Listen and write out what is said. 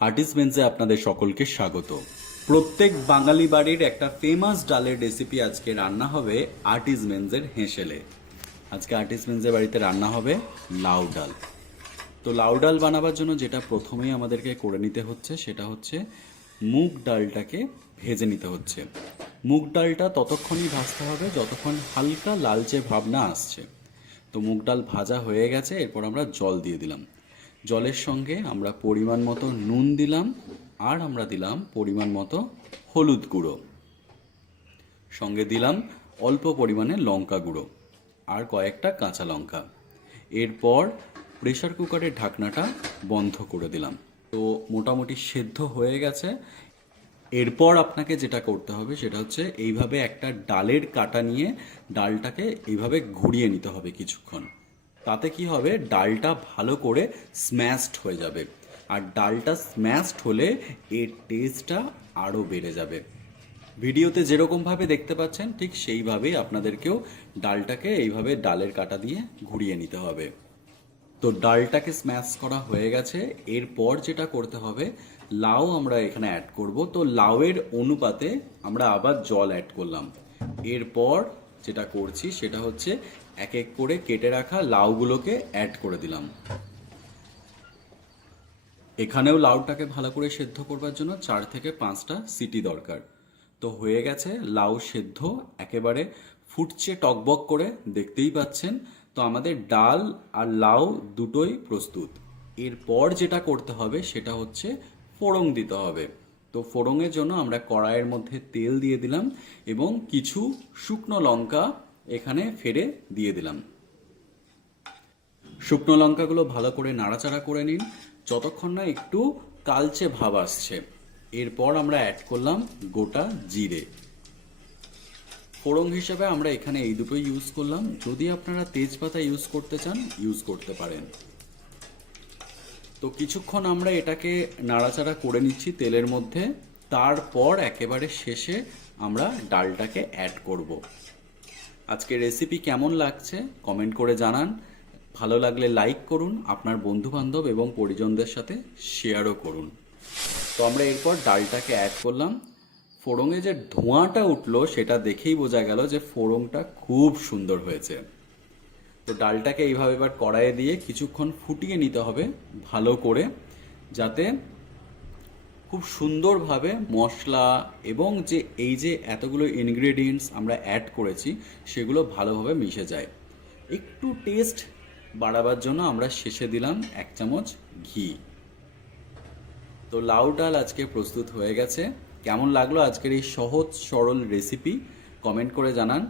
আর্টিসমেন্টসে আপনাদের সকলকে স্বাগত। প্রত্যেক বাঙালি বাড়ির একটা ফেমাস ডালের রেসিপি আজকে রান্না হবে আর্টিসমেন্টসের হেঁসেলে। আজকে আর্টিসমেন্টসের বাড়িতে রান্না হবে লাউ ডাল। তো লাউ ডাল বানাবার জন্য যেটা প্রথমেই আমাদেরকে করে নিতে হচ্ছে সেটা হচ্ছে মুগ ডালটাকে ভেজে নিতে হচ্ছে। মুগ ডালটা ততক্ষণই ভাজতে হবে যতক্ষণ হালকা লালচে ভাব না আসছে। তো মুগ ডাল ভাজা হয়ে গেছে, এরপর আমরা জল দিয়ে দিলাম। জলের সঙ্গে আমরা পরিমাণ মতো নুন দিলাম, আর আমরা দিলাম পরিমাণ মতো হলুদ গুঁড়ো, সঙ্গে দিলাম অল্প পরিমাণে লঙ্কা গুঁড়ো আর কয়েকটা কাঁচা লঙ্কা। এরপর প্রেসার কুকারের ঢাকনাটা বন্ধ করে দিলাম। তো মোটামুটি সেদ্ধ হয়ে গেছে। এরপর আপনাকে যেটা করতে হবে সেটা হচ্ছে এইভাবে একটা ডালের কাঁটা নিয়ে ডালটাকে এইভাবে ঘুরিয়ে নিতে হবে কিছুক্ষণ। তাতে কি হবে, ডালটা ভালো করে স্ম্যাশড হয়ে যাবে, আর ডালটা স্ম্যাশড হলে এর টেস্টটা আরও বেড়ে যাবে। ভিডিওতে যেরকমভাবে দেখতে পাচ্ছেন ঠিক সেইভাবেই আপনাদেরকেও ডালটাকে এইভাবে ডালের কাঁটা দিয়ে ঘুরিয়ে নিতে হবে। তো ডালটাকে স্ম্যাশ করা হয়ে গেছে। এরপর যেটা করতে হবে, লাউ আমরা এখানে অ্যাড করব। তো লাউয়ের অনুপাতে আমরা আবার জল অ্যাড করলাম। এরপর যেটা করছি সেটা হচ্ছে এক এক করে কেটে রাখা লাউগুলোকে অ্যাড করে দিলাম। এখানেও লাউটাকে ভালো করে সেদ্ধ করবার জন্য 4 থেকে 5টা সিটি দরকার। তো হয়ে গেছে লাউ সেদ্ধ, একেবারে ফুটছে টকবক করে, দেখতেই পাচ্ছেন। তো আমাদের ডাল আর লাউ দুটোই প্রস্তুত। এরপর যেটা করতে হবে সেটা হচ্ছে ফোড়ন দিতে হবে। তো ফোড়নের জন্য আমরা কড়াইয়ের মধ্যে তেল দিয়ে দিলাম এবং কিছু শুকনো লঙ্কা এখানে ফেড়ে দিয়ে দিলাম। শুকনো লঙ্কাগুলো ভালো করে নাড়াচাড়া করে নিন যতক্ষণ না একটু কালচে ভাব আসছে। এরপর আমরা অ্যাড করলাম গোটা জিরে। ফোড়ন হিসেবে আমরা এখানে এই দুটোই ইউজ করলাম। যদি আপনারা তেজপাতা ইউজ করতে চান ইউজ করতে পারেন। তো কিছুক্ষণ আমরা এটাকে নাড়াচাড়া করে নিচ্ছি তেলের মধ্যে। তারপর একেবারে শেষে আমরা ডালটাকে অ্যাড করব। আজকের রেসিপি কেমন লাগছে কমেন্ট করে জানান। ভালো লাগলে লাইক করুন, আপনার বন্ধুবান্ধব এবং পরিজনদের সাথে শেয়ারও করুন। তো আমরা এরপর ডালটাকে অ্যাড করলাম। ফোড়নে যে ধোঁয়াটা উঠলো সেটা দেখেই বোঝা গেল যে ফোড়নটা খুব সুন্দর হয়েছে। তো ডালটাকে এইভাবে এবার কড়াইয়ে দিয়ে কিছুক্ষণ ফুটিয়ে নিতে হবে ভালো করে, যাতে খুব সুন্দরভাবে মশলা এবং এই যে এতগুলো ইনগ্রেডিয়েন্টস আমরা অ্যাড করেছি সেগুলো ভালোভাবে মিশে যায়। একটু টেস্ট বাড়াবার জন্য আমরা শেষে দিলাম 1 চামচ ঘি। তো লাউ ডাল আজকে প্রস্তুত হয়ে গেছে। কেমন লাগলো আজকের এই সহজ সরল রেসিপি কমেন্ট করে জানান।